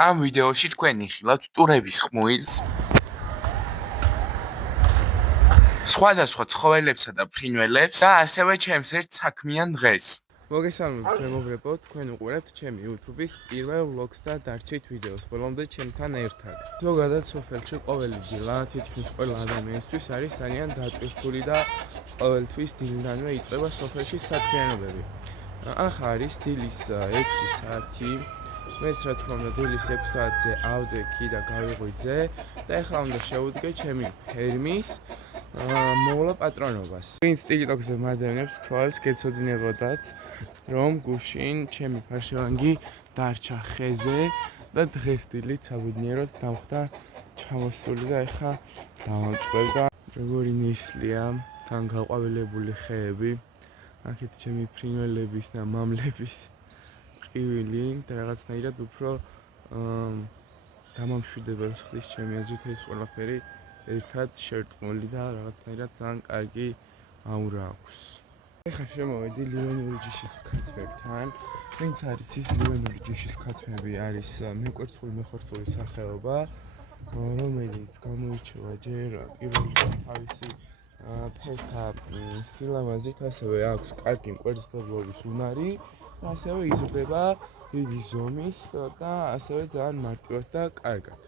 ამ ვიდეოში თქვენ იხილავთ ტურების ხმულს, სხვადასხვა ცხოველებსა და ფრინველებს და ასევე ჩემს ერთ საქმიან დღეს. მოგესალმებით მეგობრებო, თქვენ უყურებთ ჩემი YouTube-ის პირველ vlogs და დარჩით ვიდეოს, ბოლომდე ჩემთან ერთად. ზოგადად სოფელში ყოველი დილა თითქმის ყველა ადამიანისთვის არის ძალიან დატვირთული და ყოველთვის დილიდანვე იწყება სოფელში საქმიანობები. ახლა არის დილის 6 საათი. მეც რა თქმა უნდა დილის 6 საათზე ავდექი და გავიღვიძე და ახლა უნდა შევუდგე ჩემი ფერმის მოვლა პატრონობას. ვინც TikTok-ზე მადლენებს თვალს გეცოდინებოდათ, რომ გუშინ ჩემი ფარშევანგი დარჩა ხეზე და დღეს დილით საბედნიეროდ დამხვდა ჩამოსული და ახლა დავამწყებ. როგორი ნისლია, თან გაყვავილებული ხეები, აქეთ ჩემი ფრინველების და მამლების ყივილი და რაღაცნაირად უფრო დამამშვიდებელს ხდის ჩემი აზრით ეს ყველაფერი ერთად შერწყმული და რაღაცნაირად ძალიან კარგი აურა აქვს. ეხლა შემოვედი ლივენური ჯიშის ქათმებთან. ვინც არ იცის, ლივენური ჯიშის ქათმები არის მეკორწული სახეობა, რომელიც გამოირჩევა ჯერ პირველად თავისი ფერთა სილამაზით, ასევე აქვს კარგი მკვეთრობის უნარი, ასევე იზრდება დიდი ზომის და ასევე ძალიან მარტივად და კარგად.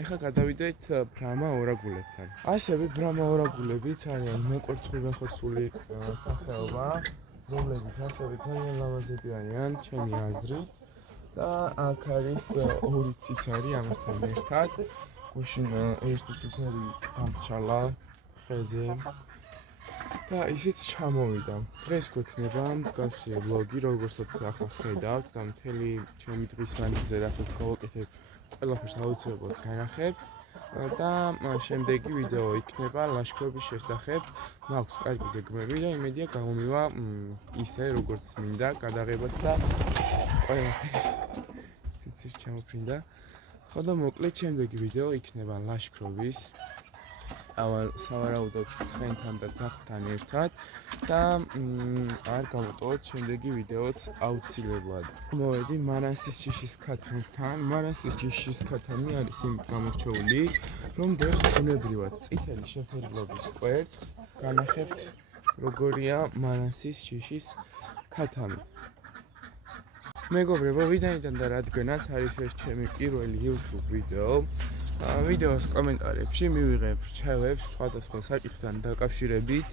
ეხლა გადავიდეთ ბრამა ორაგულებთან. ასევე ბრამა ორაგულებიც არიან მეკორწული სახეობა, რომლებიც ასევე ძალიან ლამაზები არიან ჩემი აზრით და აქ არის ორი ციცარი ამასთან ერთად. გუშინ ერთი ციცარი დამრჩალა ხეზე და ისიც ჩამოვიდა. დღეს გვექნება მსგავსი ვლოგი, როგორცაც ახლა ხედავთ და მთელი ჩემი დღის მანძილზე რასაც გავაკეთებ, ყველაფერს აუცილებლად განახებთ და შემდეგი ვიდეო იქნება ლაშქრობის შესახებ. მაქვს კარგი გეგმები და იმედია გამომივა ისე როგორც მინდა, გადაღებაც და ყველაფერი ციცის ჩამოფრინდა. ხო და მოკლედ შემდეგი ვიდეო იქნება ლაშქრობის. სავარაუდოდ ცხენთან და ძაღლთან ერთად და არ გამოტოვოთ შემდეგი ვიდეოც აუცილებლად. მოვედი მარანსის ჯიშის ქათმთან. მარანსის ჯიშის ქათამი არის იმ გამორჩეული, რომ დევს ბუნებრივად წითელი შეფერილობის კვერცხს. განახებთ როგორია მარანსის ჯიშის ქათამი. მეგობრებო, ვიდრე და რადგანაც არის ეს ჩემი პირველი YouTube ვიდეო, ვიდეოს კომენტარებში მივიღებ რჩევებს სხვადასხვა საკითხთან დაკავშირებით,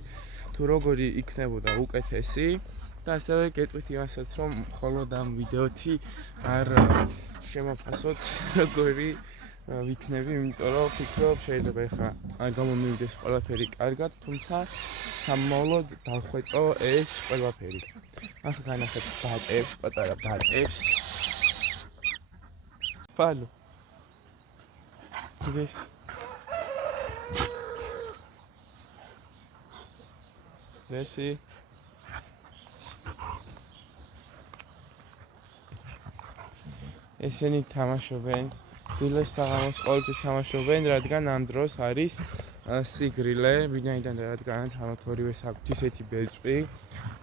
თუ როგორი იქნებოდა უკეთესი და ასევე გეტყვით იმასაც, რომ მხოლოდ ამ ვიდეოთი არ შემოფასოთ როგორი ვიქნები, იმიტომ რომ ვფიქრობ შეიძლება ეხლა არ გამომივიდეს ყველაფერი კარგად, თუმცა სამმავლოდ დავხვეწო ეს ყველაფერი. ახლა განახებთ ბატებს, პატარა ბატებს. პალო This Messi ესენი თამაშობენ დილეს საღამოს ყოველთვის თამაშობენ, რადგან ამ დროს არის სიგრილე, ვინაიდან რადგანაც ამათ ორივეს აქვთ ისეთი ბეწვი,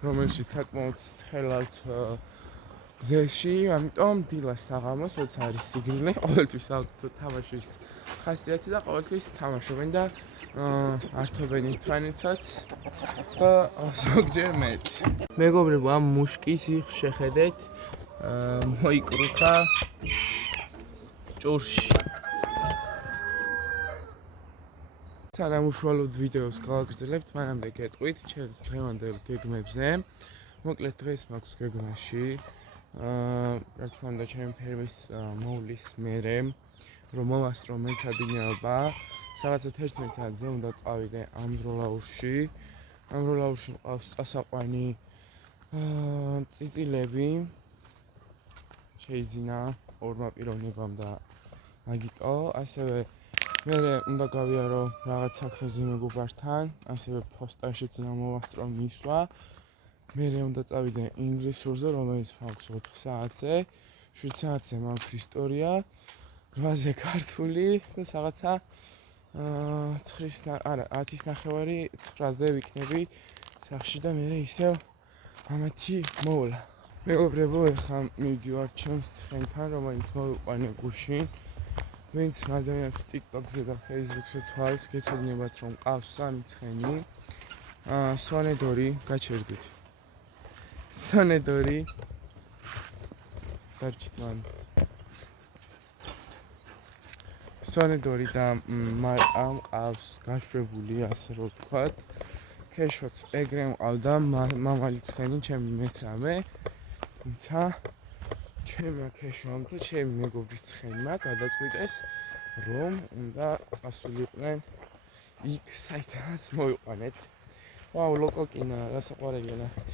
რომელშიც საკმაოდ ცხელავთ ზეში, ამიტომ დილას საღამოს როცა არის სიგრილე, ყოველთვის აქვთ თამაშის ხასიათი და ყოველთვის თამაშობენ და ართობენ ერთმანეთსაც და ზოგჯერ მეც. მეგობრებო, ამ მუშკის იხს შეხედეთ, მოიკრუხა ჭურში. სანამ უშუალოდ ვიდეოს გავაგრძელებთ, მანამდე გეტყვით ჩემს დღევანდელ გეგმებზე. მოკლედ დღეს მაქვს გეგმაში რა თქმა უნდა ჩემი ფერმის მოვლის მერე, რომ მოვასწრო მეცადინეობა, რაღაცა 11 საათზე უნდა წავიდე ამბროლაურში. ამბროლაურში მყავს წასაყვანი წიწილები, შეიძინა ორმა პიროვნებამ და მაგიტო, ასევე მე უნდა გავიარო რაღაც საქმეზე მეგობართან, ასევე ფოსტაშიც უნდა მოვასწრო მისვლა. მე უნდა წავიდე ინგლისურზე, რომელიც მაქვს 4 საათზე, 7 საათზე მაქვს ისტორია, 8-ზე ქართული და რაღაცა 10:30-ზე ვიქნები სახლში და მე ისევ ამათი მოვლა. მეგობრებო, ეხლა მივდივარ ჩემს ცხენთან, რომელიც მოვიყვანე გუშინ. ვინც ადამიანებს TikTok-ზე და Facebook-ზე თვალს გეცოდინებათ, რომ ყავს 3 ცხენი. სონედორი, გაჩერდით. სონედორი. დარჩით მან. სონედორი და მარტა მყავს გაშვებული, ასე რომ ვთქვათ. ქეშოც ეგრე მყავდა მამალი ცხენი, ჩემი მესამე. თუმცა ჩემმა ქეშომ და ჩემი მეგობრის ცხენმა გადაწყვიტეს, რომ უნდა წასულიყვნენ იქ, საიდანაც მოვიყვანეთ. ვაუ, ლოკოკინა, რა საყვარელია ნახეთ.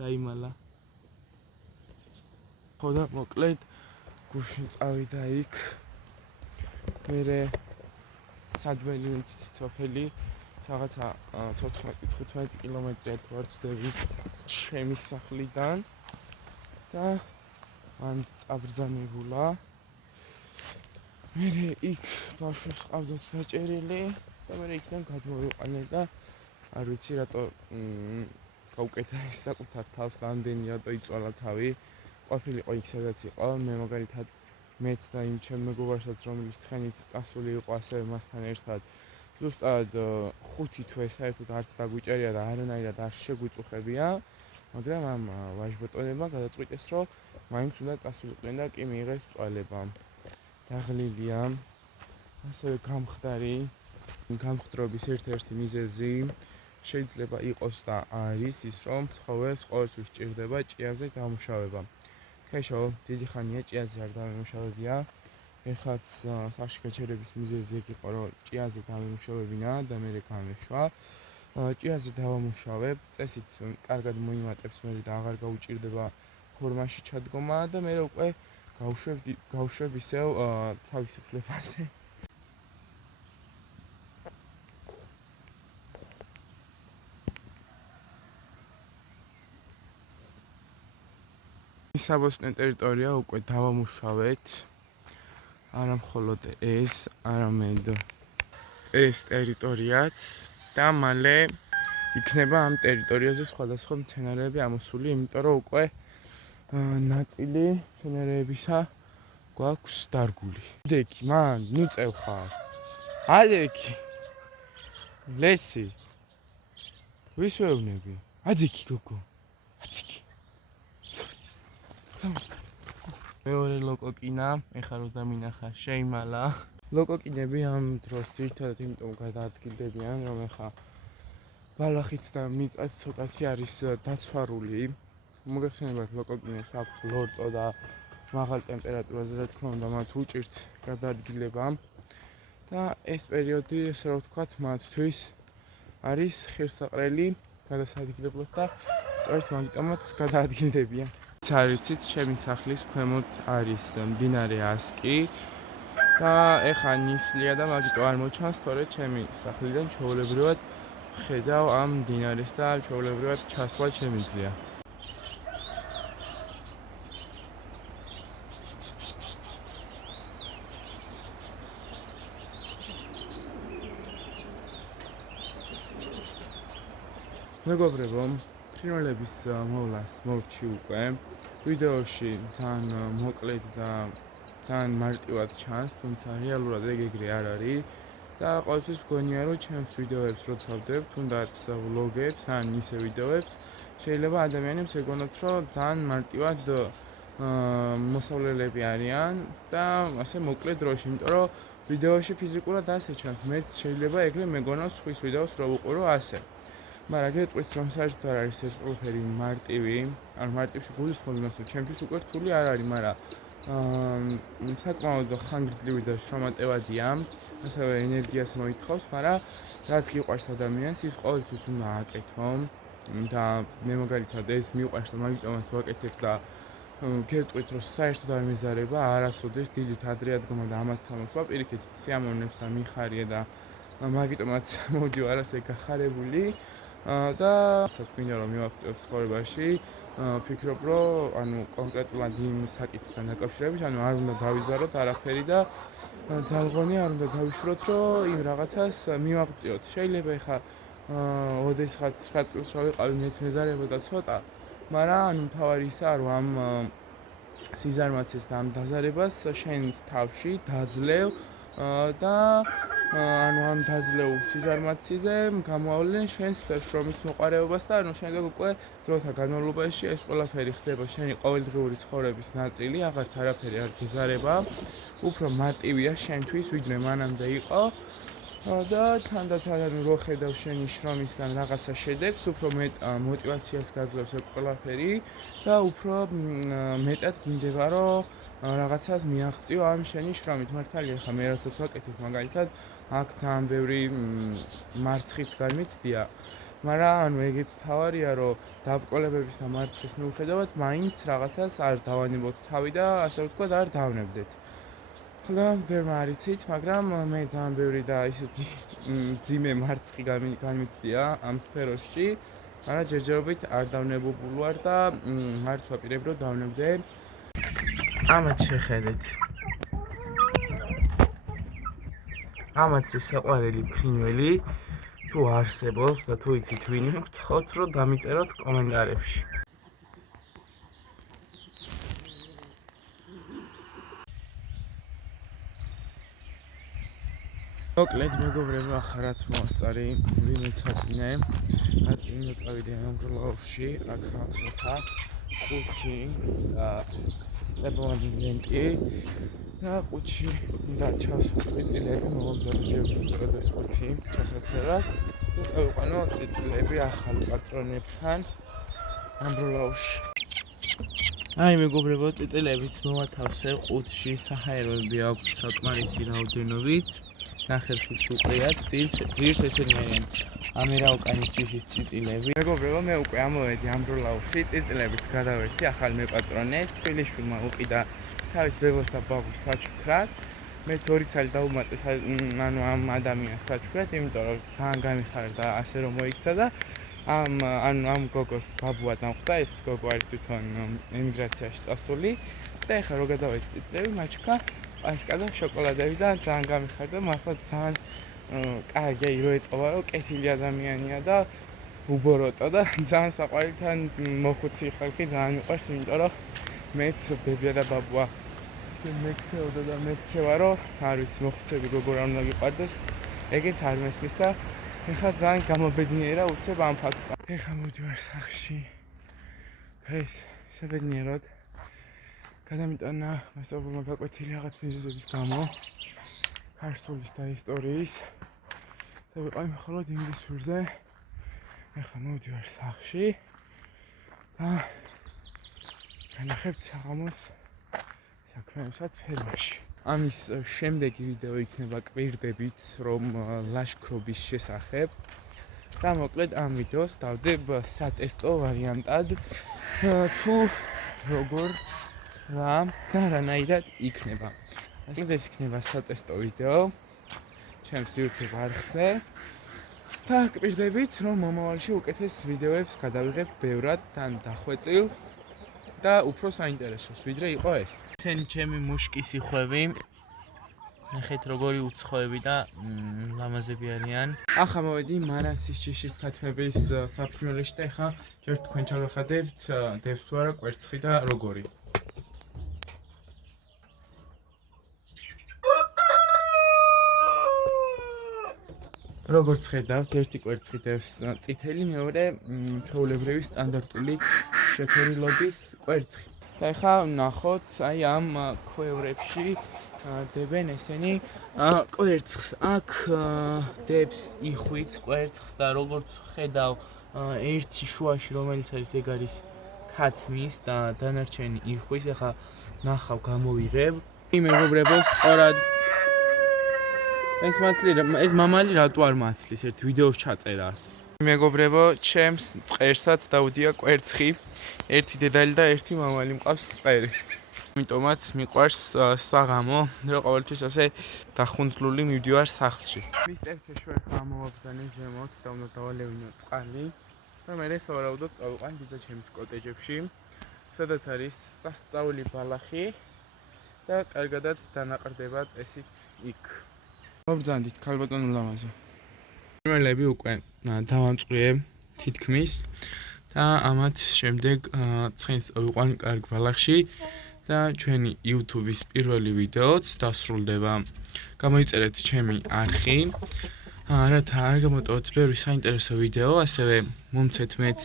დაიმალა. ხო და მოკლედ გუშინ წავიდა იქ. მერე სადმელი სოფელი რაღაცა 14-15 კილომეტრია თუ არ ვცდები ჩემი სახლიდან და მან წაბრძანებულა. მერე იქ ბავშვებს ყავდათ დაჭერილი და მერე იქიდან გადმოვიყვანე და არ ვიცი რატო გავუკეთა ეს საკუთარ თავს რამდენი რატო იწვალა თავი. ყოფილიყო იქ სადაც იყო, მე მაგალითად მეც და იმ ჩემ მეგობარსაც, რომელიც ცხენით წასული იყო ასევე მასთან ერთად, ზუსტად 5 თვე საერთოდ არც დაგვიჭერია და არანაირად არ შეგვიწუხებია, მაგრამ ამ ვაჟბატონებმა გადაწყვიტეს, რომ მაინც უნდა წასულიყვნენ და კი მიიღეს წვალება. დაღლილია, ასევე გამხდრობის ერთ-ერთი მიზეზი შეიძლება იყოს და არის ის, რომ ცხოველს ყოველთვის სჭირდება ჭიაზე დამუშავება. ქეშო დიდი ხანია ჭიაზე არ დამემუშავებია. ეხაც სახში გაჩერების მიზეზი ეგ იყო, რომ ჭიაზე დამემუშავებინა და მერე გამეშვა. ჭიაზე დავამუშავებ, წესით კარგად მოიმატებს მერე და აღარ გაუჭირდება ფორმაში ჩადგომა და მერე უკვე გავშვებ ისევ თავისუფლებაზე. საბოსტნე ტერიტორია უკვე დავამუშავეთ. არა მხოლოდ ეს, არამედ ეს ტერიტორიაც და მალე იქნება ამ ტერიტორიაზე სხვადასხვა მცენარეები ამოსული, იმიტომ რომ უკვე ნაწილი მცენარეებისა გვაქვს დარგული. ადექი, მან, ნუ წევხარ. ადექი. ლესი. ვის ვეუბნები? ადექი გოგო. ადექი. მეორე ლოკოკინა, ეხლა რომ დამინახა, შეიმალა. ლოკოკინები ამ დროს ძირითადად იმიტომ გადაადგილდებიან, რომ ეხლა ბალახიც და მიწაც ცოტათი არის დაცვარული. მოგეხსენებათ, ლოკოკინებს აქვთ ლორწო და მაღალ ტემპერატურაზე, რა თქმა უნდა, მათ უჭირთ გადაადგილება. და ეს პერიოდი, ესე რომ ვთქვათ, მათთვის არის ხირსაყრელი გადასაადგილებლად და სწორედ მაგიტომაც გადაადგილდებიან. არიცით, ჩემი სახლის ქვემოთ არის მდინარე ასკი და ეხა ნისლია და მაგიტო არ მოჩანს, თორე ჩემი სახლიდან ჩვეულებრივად ხედავ ამ მდინარეს და ჩვეულებრივად ჩასვლა შემიძლია. მეგობრებო, ფრინველების მოვლას მოვჩი უკვე. ვიდეოში ძალიან მოკლედ და ძალიან მარტივად ჩანს, თუმცა რეალურად ეგრე არ არის. და ყოველთვის მგონია, რომ ჩემს ვიდეოებს როცა ვდებ, თუნდაც ვლოგებს ან ისე ვიდეოებს, შეიძლება ადამიანებს ეგონოთ, რომ ძალიან მარტივად მოსავლელები არიან და ასე მოკლედ დროში, იმიტომ რომ ვიდეოში ფიზიკურად ასე ჩანს, მეც შეიძლება ეგრე მეგონოს სხვის ვიდეოს რო ვუყურო ასე. მაგრამ გეტყვით, რომ საერთოდ არ არის ეს ყველაფერი მარტივი, ან მარტივში გულისხმობ იმას, რომ ჩემთვის უკვე რთული არ არის, მაგრამ საკმაოდ ხანგრძლივი და შრომატევადია, ასევე ენერგიას მოითხოვს, მაგრამ რაც გიყვარს ადამიანს, ის ყოველთვის უნდა აკეთო და მე მაგალითად ეს მიყვარს და მაგიტომაც ვაკეთებ და გეტყვით, რომ საერთოდ არ მეზარება არასოდეს დილით ადრე ადგომა და ამათთან მოსვლა, პირიქით სიამოვნებს და მიხარია და მაგიტომაც მოვდივარ ასე გახარებული. და ცაც მინდა რომ მივაღწიოთ ცხოვრებაში ფიქრობ რომ ანუ კონკრეტულად იმ საკითხთან დაკავშირებით ანუ არ უნდა დავიზაროთ არაფერი და ძალღონი არ უნდა დავიშვროთ რომ იმ რაღაცას მივაღწიოთ შეიძლება ეხა ოდესღაც 9 წელს რა ვიყავი მეც მეზარებოდა ცოტა მაგრამ ანუ მთავარი ისაა რომ ამ სიზარმაცეს და ამ დაზარებას შენს თავში დაძლევ და ანუ ამ დაძლეულ სიზარმაცეზე გამოავლენ შენს შრომის მოყარეობას და ანუ შემდეგ უკვე დროთა განმავლობაში ეს ყველაფერი ხდება შენი ყოველდღიური ცხოვრების ნაწილი, აღარც არაფერი არ გეზარება, უფრო მარტივია შენთვის, ვიდრე მანამდე იყო და თანდათან რო ხედავ შენი შრომისგან რაღაცა შედეგს, უფრო მეტ мотивაციას გაძლევს ეს ყველაფერი და უფრო მეტად გინდება რომ რაღაცას მიაღწიო ამ შენი შრომით. მართალია ხა მე რასაც ვაკეთებ მაგალითად აქ ძალიან ბევრი მარცხიც გამიცდია, მაგრამ ანუ ეგეც თავარია რომ დაბრკოლებების და მარცხის მიუხედავად მაინც რაღაცას არ დავანებოთ თავი და ასე ვთქვათ არ დავნებდეთ. ხლა ბევრმა არ იცით, მაგრამ მე ძალიან ბევრი და ისეთი ძიმე მარცხი გამიცდია ამ სფეროში, მაგრამ ჯერჯერობით არ დავნებობულ ვარ და არც ვაპირებ რომ დავნებდე. ამათ შეხედეთ. ამათ სიყვარელი ფრინველი თუ არსებობს და თუ იცით ვინმე, ვთხოვთ რომ დამიწეროთ კომენტარებში. მოკლედ მეგობრებო, ახლა რაც მოასწარი, ვინმეც აკინე, რაც უნდა წავიდე ამბროლაურში, აქ ხალხთა ყუთი და წებოვანი ლენტი და ყუთში უნდა ჩასწრილები მომზადდება სწორად ეს ყუთი ჩასასწრებლად და წავიყვანო წიწილები ახალ პატრონებთან ამბროლაურში. აი მეგობრებო, წიწილებიც მოვათავსე ყუთში, საჰაეროები აქვს საკმარისი რაოდენობით. ნახერხით უყრიათ ძირს ესენი არიან ამერაუკანის ჯიშის წიწილები. მეგობრებო, მე უკვე ამოვედი ამბროლაურში, წიწილებიც გადავერცი, ახალ მეპატრონეს, თბილისშვილმა უყიდა თავის ბებოს და ბაბუს საჩუქრად. მეც 2 წელი დაუმატეს ანუ ამ ადამიანს საჩუქრად, იმიტომ რომ ძალიან გამიხარდა ასე რომ მოიქცა და ამ გოგოს ბაბუა დამხვდა, ეს გოგო არის თვითონ ემიგრაციაში წასული და ეხლა რო გადავედი წიწილები, მაჩქა პასკა და შოკოლადები და ძალიან გამიხარდა, მართლა ძალიან კარგი რო ეტყობა რომ კეთილი ადამიანია და უბოროტო და ძალიან საყვარელი თან მოხუცი ხალხი ძალიან მიყვარს, იმიტომ რომ მეც ბებია და ბაბუა მექცეოდა და მექცევა რომ არ ვიცი მოხუცები როგორ არ უნდა გიყვარდეს, ეგეც არ მესმის და ეხლა ძალიან გამობედნიერა უცებ ამ ფაქტთან. ეხლა მოვდივარ სახლში. ეს ისე ბედნიერად გადამიტანა მასწავლებელმა გაკვეთილი რაღაც მიზეზების გამო ქართულის და ისტორიის და ვიყავი მხოლოდ ინგლისურზე. ეხლა მოვდივარ სახლში და განახებთ საღამოს საქმეებსაც ფერმაში. ამის შემდეგი ვიდეო იქნება კვირდებით რომ ლაშქრობის შესახებ და მოკლედ ამ ვიდეოს დავდებ სატესტო ვარიანტად თუ როგორ რა და რანაირად იქნება. ეს იქნება სატესტო ვიდეო ჩემს YouTube არხზე და კვირდებით რომ მომავალში უკეთეს ვიდეოებს გადავიღებ ბევრად თან დახვეწილს და უფრო საინტერესოს ვიდრე იყო ეს. ესენი ჩემი მუშკის იხვები. ნახეთ როგორი უცხოები და ლამაზები არიან. ახლა მოვედი მარანსის ჯიშის თათმების საფრინველში და ეხლა ჯერ თქვენ ჩავეხადებთ დევს თუ არა კვერცხი და როგორი. როგორც ხედავთ, ერთი კვერცხი დევს წითელი, მეორე ჩვეულებრივი სტანდარტული შეფერილობის კვერცხი. და ეხლა ნახოთ, აი ამ ქვევრებში დებენ ესენი კვერცხს. აქ დებს იხვიც კვერცხს და როგორც ხედავ, ერთი შუაში რომელიც არის ეგ არის ქათმის და დანარჩენი იხვის. ეხლა ნახავ გამოვიღებ. მეგობრებო, სწორად ეს მამალი რატო არ მაცლის ერთ ვიდეოს ჩაწერას? მეგობრებო, ჩემს წყერსაც დაუდია კვერცხი. ერთი დედალი და ერთი მამალი მყავს წყერი. ამიტომაც მიყვარს საღამო, რომ ყოველთვის ასე დახუნძლული მივდივარ სახლში. მისტერ ქეშვერ გამოვაბზანე ზემოთ და უნდა დავალევინო წყალი და მე სავარაუდოდ წავიყვან ბიძა ჩემის კოტეჯებში, სადაც არის სასწაული ბალახი და კარგადაც დანაყრდება წესით იქ. მობრძანდით ქალბატონო ლამაზო. ფრინველები უკვე დავამწყვრიე თითქმის და ამათ შემდეგ ცხენს წავიყვან კარგ ბალახში და ჩვენი YouTube-ის პირველი ვიდეოც დასრულდება. გამოიწერეთ ჩემი არხი, რათა არ გამოტოვოთ ბევრი საინტერესო ვიდეო, ასევე მომცეთ მეც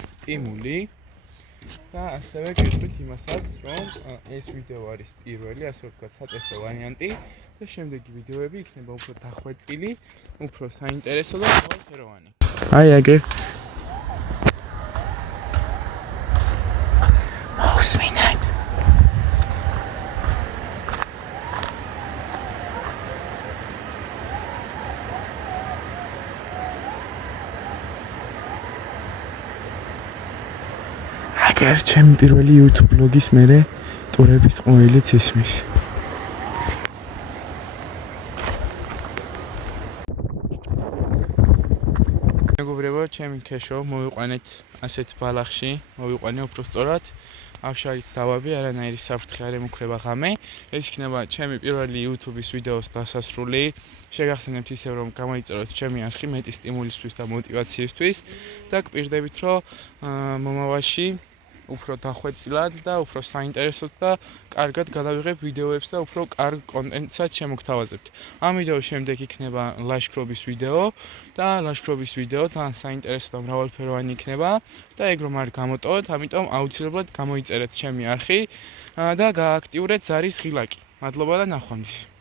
სტიმული და ასევე გეტყვით იმასაც, რომ ეს ვიდეო არის პირველი, ასე ვთქვათ, სატესტო ვარიანტი და შემდეგი ვიდეოები იქნება უფრო დახვეწილი, უფრო საინტერესო და მრავალფეროვანი. აი აგერ მოგსმინათ. აგერ ჩემი პირველი YouTube ბლოგის მერე ტურების ყოველიც ისმის. მეგობრებო, ჩემი ქეშო მოვიყვანეთ ასეთ ბალახში, მოვიყვანე უფრო სწორად. ავშარით დავაბი, არანაირი საფრთხე არ ემუქრება ღამე. ეს იქნება ჩემი პირველი YouTube-ის ვიდეოს დასასრული. შეგახსენებთ ისევ, რომ გამოიწეროთ ჩემი არხი მეტი სტიმულისთვის და мотивაციისთვის და გპირდებით, რომ მომავალში უფრო დახვეწილად და უფრო საინტერესოდ და კარგად გადავიღებ ვიდეოებს და უფრო კარგ კონტენტსაც შემოგთავაზებთ. ამ ვიდეოს შემდეგ იქნება ლაშქრობის ვიდეო და ლაშქრობის ვიდეო ძალიან საინტერესო და მრავალფეროვანი იქნება და ეგ რომ არ გამოტოვოთ, ამიტომ აუცილებლად გამოიწერეთ ჩემი არხი და გააქტიურეთ ზარის ღილაკი. მადლობა და ნახვამდის.